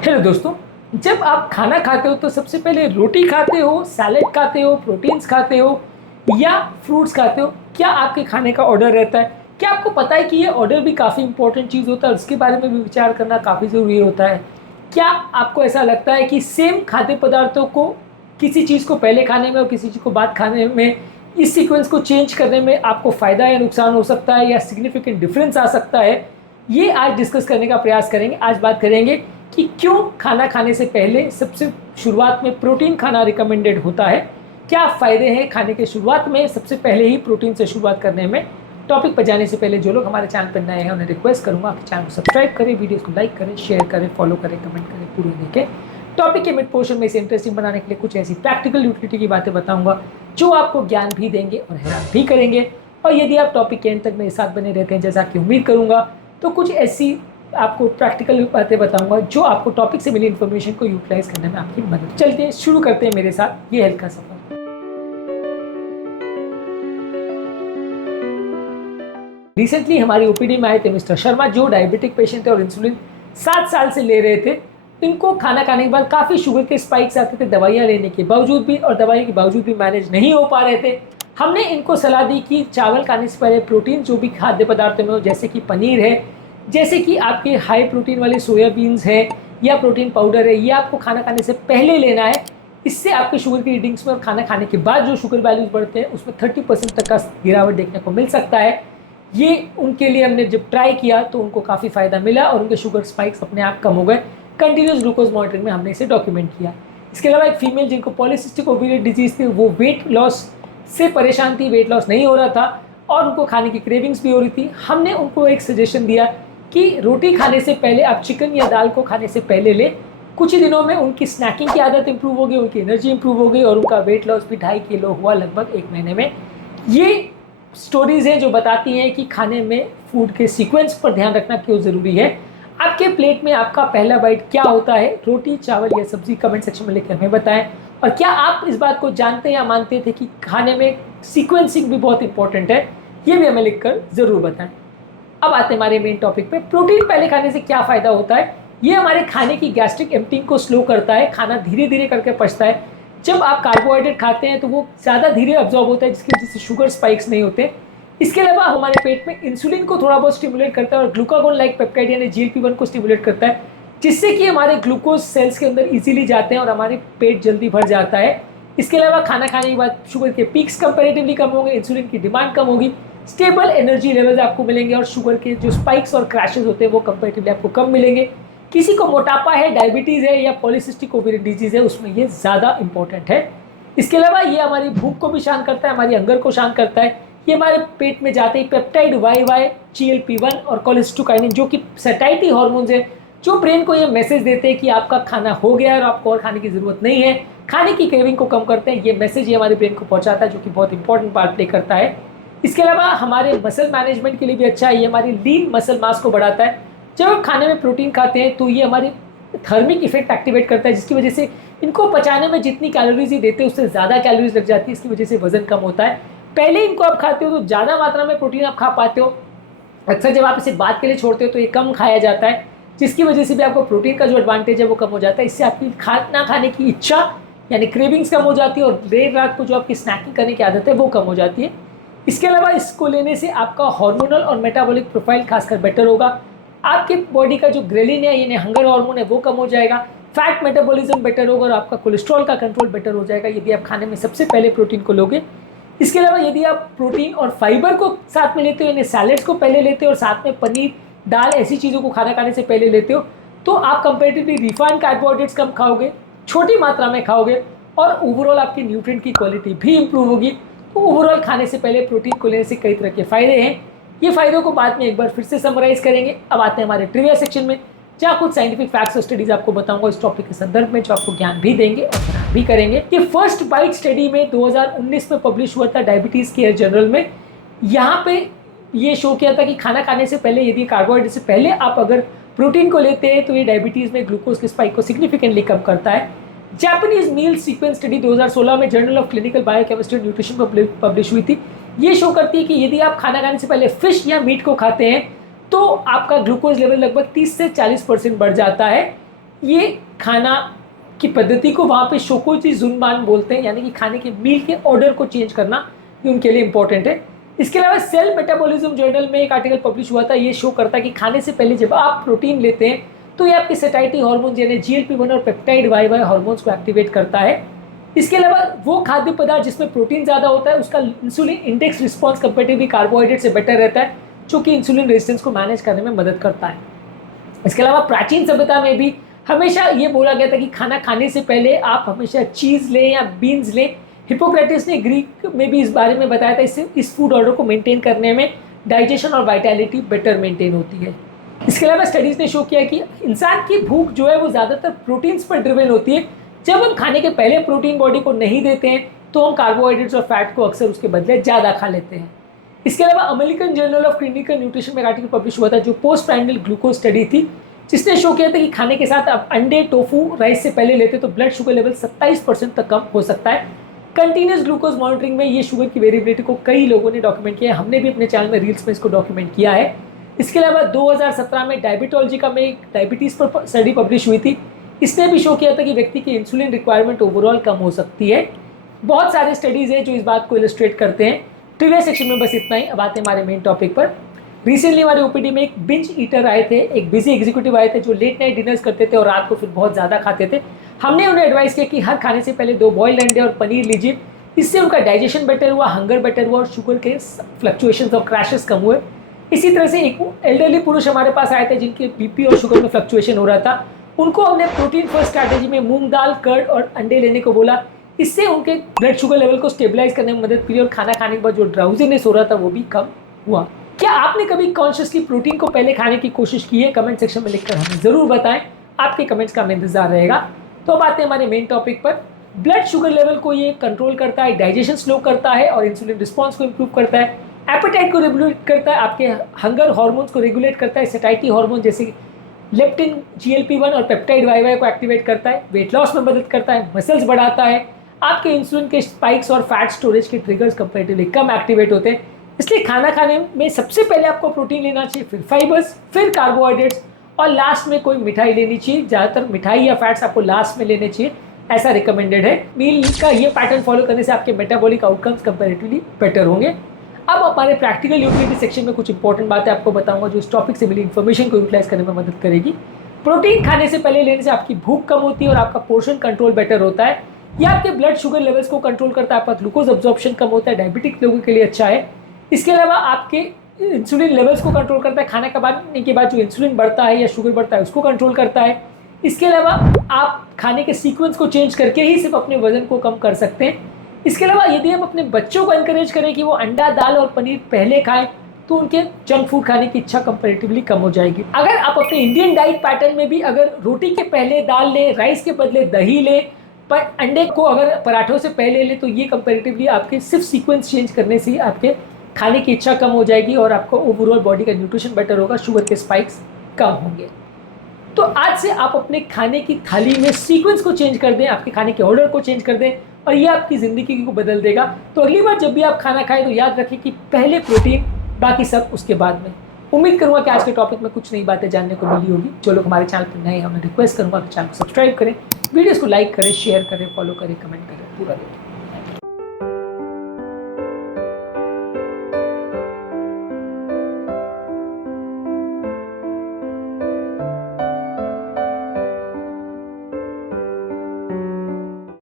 Hello दोस्तों। जब आप खाना खाते हो तो सबसे पहले रोटी खाते हो, सैलेड खाते हो, प्रोटीन्स खाते हो या फ्रूट्स खाते हो? क्या आपके खाने का ऑर्डर रहता है? क्या आपको पता है कि ये ऑर्डर भी काफ़ी इंपॉर्टेंट चीज़ होता है, उसके बारे में भी विचार करना काफ़ी ज़रूरी होता है? क्या आपको ऐसा लगता है कि सेम खाद्य पदार्थों को किसी चीज़ को पहले खाने में और किसी चीज़ को बाद खाने में, इस सीक्वेंस को चेंज करने में आपको फ़ायदा या नुकसान हो सकता है या सिग्निफिकेंट डिफरेंस आ सकता है? ये आज डिस्कस करने का प्रयास करेंगे। आज बात करेंगे कि क्यों खाना खाने से पहले सबसे शुरुआत में प्रोटीन खाना रिकमेंडेड होता है। क्या फ़ायदे हैं खाने के शुरुआत में सबसे पहले ही प्रोटीन से शुरुआत करने में? टॉपिक पर जाने से पहले जो लोग हमारे चैनल पर नए हैं उन्हें रिक्वेस्ट करूंगा कि चैनल को सब्सक्राइब करें, वीडियोस को लाइक करें, शेयर करें, फॉलो करें, कमेंट करें, पूरे देखें। टॉपिक के मिड पोर्शन में इसे इंटरेस्टिंग बनाने के लिए कुछ ऐसी प्रैक्टिकल यूटिलिटी की बातें बताऊंगा जो आपको ज्ञान भी देंगे और हैरान भी करेंगे। और यदि आप टॉपिक के एंड तक मेरे साथ बने रहते हैं जैसा कि उम्मीद करूंगा, तो कुछ ऐसी आपको प्रैक्टिकल बातें बताऊंगा जो आपको टॉपिक से मिली इन्फॉर्मेशन को यूटिलाइज करने में आपकी मदद। चलते हैं, शुरू करते हैं मेरे साथ ये हेल्थ का सफर। रिसेंटली हमारी ओपीडी में आए थे मिस्टर शर्मा, जो डायबिटिक पेशेंट थे और इंसुलिन 7 साल से ले रहे थे। इनको खाना खाने के बाद काफ़ी शुगर के स्पाइक्स आते थे दवाइयाँ लेने के बावजूद भी, और दवाई के बावजूद भी मैनेज नहीं हो पा रहे थे। हमने इनको सलाह दी कि चावल खाने से पहले प्रोटीन जो भी खाद्य पदार्थों में हो, जैसे कि पनीर है, जैसे कि आपके हाई प्रोटीन वाले सोयाबीन्स है या प्रोटीन पाउडर है, ये आपको खाना खाने से पहले लेना है। इससे आपके शुगर की रीडिंग्स में और खाना खाने के बाद जो शुगर वैल्यूज बढ़ते हैं उसमें 30% तक का गिरावट देखने को मिल सकता है। ये उनके लिए हमने जब ट्राई किया तो उनको काफ़ी फ़ायदा मिला और उनके शुगर स्पाइक्स अपने आप कम हो गए। कंटिन्यूस ग्लूकोज मॉनिटरिंग में हमने इसे डॉक्यूमेंट किया। इसके अलावा एक फीमेल जिनको पॉलीसिस्टिक ओवेरियन डिजीज़ थी, वो वेट लॉस से परेशान थी, वेट लॉस नहीं हो रहा था और उनको खाने की क्रेविंग्स भी हो रही थी। हमने उनको एक सजेशन दिया कि रोटी खाने से पहले आप चिकन या दाल को खाने से पहले ले। कुछ ही दिनों में उनकी स्नैकिंग की आदत इंप्रूव हो गई, उनकी एनर्जी इंप्रूव हो गई और उनका वेट लॉस भी 2.5 किलो हुआ लगभग 1 महीने में। ये स्टोरीज हैं जो बताती हैं कि खाने में फूड के सीक्वेंस पर ध्यान रखना क्यों ज़रूरी है। आपके प्लेट में आपका पहला बाइट क्या होता है, रोटी, चावल या सब्जी? कमेंट सेक्शन में लिखकर हमें बताएं। और क्या आप इस बात को जानते या मानते थे कि खाने में सीक्वेंसिंग भी बहुत इंपॉर्टेंट है? ये भी हमें लिखकर ज़रूर बताएं। अब आते हैं हमारे मेन टॉपिक पे। प्रोटीन पहले खाने से क्या फ़ायदा होता है? ये हमारे खाने की गैस्ट्रिक एम्प्टिंग को स्लो करता है, खाना धीरे धीरे करके पचता है। जब आप कार्बोहाइड्रेट खाते हैं तो वो ज़्यादा धीरे अब्जॉर्ब होता है, जिसकी वजह से शुगर स्पाइक्स नहीं होते। इसके अलावा हमारे पेट में इंसुलिन को थोड़ा बहुत स्टिमुलेट करता है और ग्लूकागोन लाइक पेप्टाइड यानी GLP-1 को स्टिमुलेट करता है, जिससे कि हमारे ग्लूकोज सेल्स के अंदर इजीली जाते हैं और हमारे पेट जल्दी भर जाता है। इसके अलावा खाना खाने के बाद शुगर के पीक्स कंपेरेटिवली कम होंगे, इंसुलिन की डिमांड कम होगी, स्टेबल एनर्जी लेवल्स आपको मिलेंगे और शुगर के जो स्पाइक्स और क्रैशेस होते हैं वो कंपेरेटिवली आपको कम मिलेंगे। किसी को मोटापा है, डायबिटीज़ है या पॉलीसिस्टिक ओवेरियन डिजीज़ है, उसमें ये ज़्यादा इंपॉर्टेंट है। इसके अलावा ये हमारी भूख को भी शांत करता है, हमारी हंगर को शांत करता है। ये हमारे पेट में जाते ही पेप्टाइड YY, GLP-1 और कोलेस्टोकाइनिन जो कि सैटिस्फाइटी हार्मोन्स है, जो ब्रेन को ये मैसेज देते हैं कि आपका खाना हो गया है और आपको और खाने की ज़रूरत नहीं है, खाने की क्रेविंग को कम करते हैं। ये मैसेज ये हमारे ब्रेन को पहुंचाता है, जो कि बहुत इंपॉर्टेंट पार्ट प्ले करता है। इसके अलावा हमारे मसल मैनेजमेंट के लिए भी अच्छा है। ये हमारी लीन मसल मास को बढ़ाता है। जब आप खाने में प्रोटीन खाते हैं तो ये हमारी थर्मिक इफेक्ट एक्टिवेट करता है, जिसकी वजह से इनको पचाने में जितनी कैलोरीज ही देते हैं उससे ज़्यादा कैलोरीज लग जाती है। इसकी वजह से वजन कम होता है। पहले इनको आप खाते हो तो ज़्यादा मात्रा में प्रोटीन आप खा पाते हो। अक्सर जब आप इसे बाद के लिए छोड़ते हो तो ये कम खाया जाता है, जिसकी वजह से भी आपको प्रोटीन का जो एडवांटेज है वो कम हो जाता है। इससे आपकी खाना खाने की इच्छा यानी क्रेविंग्स कम हो जाती है और देर रात को जो आपकी स्नैकिंग करने की आदत है वो कम हो जाती है। इसके अलावा इसको लेने से आपका हार्मोनल और मेटाबॉलिक प्रोफाइल खासकर बेटर होगा। आपके बॉडी का जो ग्रेलिन है यानी हंगर हार्मोन है वो कम हो जाएगा, फैट मेटाबॉलिज्म बेटर होगा और आपका कोलेस्ट्रॉल का कंट्रोल बेटर हो जाएगा यदि आप खाने में सबसे पहले प्रोटीन को लोगे। इसके अलावा यदि आप प्रोटीन और फाइबर को साथ में लेते हो, यानी सैलेड्स को पहले लेते हो और साथ में पनीर, दाल, ऐसी चीज़ों को खाना खाने से पहले लेते हो, तो आप कंपेरेटिवली रिफाइंड कार्बोहाइड्रेट्स कम खाओगे, छोटी मात्रा में खाओगे और ओवरऑल आपकी न्यूट्रिएंट की क्वालिटी भी इंप्रूव होगी। तो ओवरऑल खाने से पहले प्रोटीन को लेने से कई तरह के फ़ायदे हैं। ये फ़ायदों को बाद में एक बार फिर से समराइज़ करेंगे। अब आते हैं हमारे ट्रिविया सेक्शन में, जहाँ कुछ साइंटिफिक फैक्ट्स और स्टडीज़ आपको बताऊंगा इस टॉपिक के संदर्भ में, जो आपको ज्ञान भी देंगे और हैरान भी करेंगे। ये फर्स्ट बाइट स्टडी में 2019 में पब्लिश हुआ था डायबिटीज़ केयर जर्नल में। यहाँ पे ये शो किया था कि खाना खाने से पहले यदि कार्बोहाइड्रेट से पहले आप अगर प्रोटीन को लेते हैं तो ये डायबिटीज़ में ग्लूकोज के स्पाइक को सिग्निफिकेंटली कम करता है। जापानीज मील सीक्वेंस स्टडी 2016 में journal of clinical biochemistry and nutrition में पब्लिश हुई थी। ये शो करती है कि यदि आप खाना खाने से पहले फिश या मीट को खाते हैं तो आपका ग्लूकोज लेवल लगभग 30 से 40% बढ़ जाता है। ये खाना की पद्धति को वहाँ पे शोकोची जुनबान बोलते हैं, यानी कि खाने के मील के ऑर्डर को चेंज करना ये उनके लिए इंपॉर्टेंट है। इसके अलावा सेल मेटाबॉलिज्म जर्नल में एक आर्टिकल पब्लिश हुआ था, ये शो करता है कि खाने से पहले जब आप प्रोटीन लेते हैं तो ये आपके सेटाइटी हार्मोन यानी GLP-1 और पेप्टाइड वाई हार्मोन्स को एक्टिवेट करता है। इसके अलावा वो खाद्य पदार्थ जिसमें प्रोटीन ज़्यादा होता है उसका insulin index response comparatively carbohydrate से बेटर रहता है, जो कि इंसुलिन रेजिस्टेंस को मैनेज करने में मदद करता है। इसके अलावा प्राचीन सभ्यता में भी हमेशा ये बोला गया था कि खाना खाने से पहले आप हमेशा चीज़ लें या बीन्स लें। हिपोक्रेटिस ने ग्रीक में भी इस बारे में बताया था, इससे इस फूड ऑर्डर को मेंटेन करने में डाइजेशन और वाइटैलिटी बेटर मेंटेन होती है। इसके अलावा स्टडीज़ ने शो किया कि इंसान की भूख जो है वो ज़्यादातर प्रोटीन्स पर ड्रिवन होती है। जब हम खाने के पहले प्रोटीन बॉडी को नहीं देते हैं तो हम कार्बोहाइड्रेट्स और फैट को अक्सर उसके बदले ज़्यादा खा लेते हैं। इसके अलावा American journal of clinical nutrition में एक आर्टिकल पब्लिश हुआ था जो पोस्ट प्राइमल ग्लूकोज स्टडी थी, जिसने शो किया था कि खाने के साथ आप अंडे, टोफू, राइस से पहले लेते तो ब्लड शुगर लेवल 27% तक कम हो सकता है। कंटिन्यूस ग्लूकोज मॉनिटरिंग में ये शुगर की वेरिएबिलिटी को कई लोगों ने डॉक्यूमेंट किया है, हमने भी अपने चैनल में रील्स में इसको डॉक्यूमेंट किया है। इसके अलावा 2017 में डायबिटोलॉजी का में एक डायबिटीज़ पर स्टडी पब्लिश हुई थी, इसने भी शो किया था कि व्यक्ति की इंसुलिन रिक्वायरमेंट ओवरऑल कम हो सकती है। बहुत सारे स्टडीज़ हैं जो इस बात को इलस्ट्रेट करते हैं। ट्रिविया सेक्शन में बस इतना ही। अब आते हैं हमारे मेन टॉपिक पर। रिसेंटली हमारे ओपीडी में एक बिंज ईटर आए थे, एक बिजी एग्जीक्यूटिव आए थे जो लेट नाइट डिनर्स करते थे और रात को फिर बहुत ज़्यादा खाते थे। हमने उन्हें एडवाइस किया कि हर खाने से पहले 2 बॉइल्ड अंडे और पनीर लीजिए, इससे उनका डाइजेशन बेटर हुआ, हंगर बेटर हुआ और शुगर के फ्लक्चुएशंस और क्रैशेस कम हुए। इसी तरह से एक एल्डरली पुरुष हमारे पास आए थे जिनके बीपी और शुगर में फ्लक्चुएशन हो रहा था, उनको हमने प्रोटीन फर्स्ट स्ट्रैटेजी में मूंग दाल, कर्ड और अंडे लेने को बोला। इससे उनके ब्लड शुगर लेवल को स्टेबलाइज करने में मदद मिली और खाना खाने के बाद जो ड्राउजीनेस हो रहा था वो भी कम हुआ। क्या आपने कभी कॉन्शियसली प्रोटीन को पहले खाने की कोशिश की है? कमेंट सेक्शन में लिखकर हमें ज़रूर बताएं, आपके कमेंट्स का हमें इंतजार रहेगा। तो अब आते हैं हमारे मेन टॉपिक पर। ब्लड शुगर लेवल को ये कंट्रोल करता है, डाइजेशन स्लो करता है और इंसुलिन रिस्पॉन्स को इम्प्रूव करता है, एपेटाइट को रेगुलेट करता है, आपके हंगर हार्मोन्स को रेगुलेट करता है, सेटाइटी हार्मोन जैसे लेप्टिन, GLP-1 और पेप्टाइड वाई को एक्टिवेट करता है, वेट लॉस में मदद करता है, मसल्स बढ़ाता है, आपके इंसुलिन के स्पाइक्स और फैट स्टोरेज के ट्रिगर्स कंपैरेटिवली कम एक्टिवेट होते हैं। इसलिए खाना खाने में सबसे पहले आपको प्रोटीन लेना चाहिए, फिर फाइबर्स, फिर कार्बोहाइड्रेट्स और लास्ट में कोई मिठाई लेनी चाहिए। ज़्यादातर मिठाई या फैट्स आपको लास्ट में लेने चाहिए, ऐसा रिकमेंडेड है। मील का ये पैटर्न फॉलो करने से आपके मेटाबॉलिक आउटकम्स कंपैरेटिवली बेटर होंगे। अब हमारे प्रैक्टिकल यूटिलिटी सेक्शन में कुछ इंपॉर्टेंट बातें आपको बताऊंगा जो इस टॉपिक से मिली इन्फॉर्मेशन को यूटिलाइज करने में मदद करेगी। प्रोटीन खाने से पहले लेने से आपकी भूख कम होती है और आपका पोर्शन कंट्रोल बेटर होता है। यह आपके ब्लड शुगर लेवल्स को कंट्रोल करता है, आपका ग्लूकोज अब्जॉर्प्शन कम होता है, डायबिटिक लोगों के लिए अच्छा है। इसके अलावा आपके इंसुलिन लेवल्स को कंट्रोल करता है, खाना खाने के बाद जो इंसुलिन बढ़ता है या शुगर बढ़ता है उसको कंट्रोल करता है। इसके अलावा आप खाने के सीक्वेंस को चेंज करके ही सिर्फ अपने वजन को कम कर सकते हैं। इसके अलावा यदि हम अपने बच्चों को एनकरेज करें कि वो अंडा, दाल और पनीर पहले खाएं तो उनके जंक फूड खाने की इच्छा कंपैरेटिवली कम हो जाएगी। अगर आप अपने इंडियन डाइट पैटर्न में भी अगर रोटी के पहले दाल लें, राइस के बदले दही लें, पर अंडे को अगर पराठों से पहले लें तो ये कंपैरेटिवली आपके सिर्फ सीक्वेंस चेंज करने से ही आपके खाने की इच्छा कम हो जाएगी और आपको ओवरऑल बॉडी का न्यूट्रिशन बेटर होगा, शुगर के स्पाइक्स कम होंगे। तो आज से आप अपने खाने की थाली में सीक्वेंस को चेंज कर दें, आपके खाने के ऑर्डर को चेंज कर दें और ये आपकी ज़िंदगी को बदल देगा। तो अगली बार जब भी आप खाना खाएं तो याद रखें कि पहले प्रोटीन, बाकी सब उसके बाद में। उम्मीद करूंगा कि आज के टॉपिक में कुछ नई बातें जानने को मिली होगी। जो लोग हमारे चैनल पर नए हैं, मैं रिक्वेस्ट करूंगा कि चैनल को सब्सक्राइब करें, वीडियोज़ को लाइक करें, शेयर करें, फॉलो करें, कमेंट करें, पूरा दें।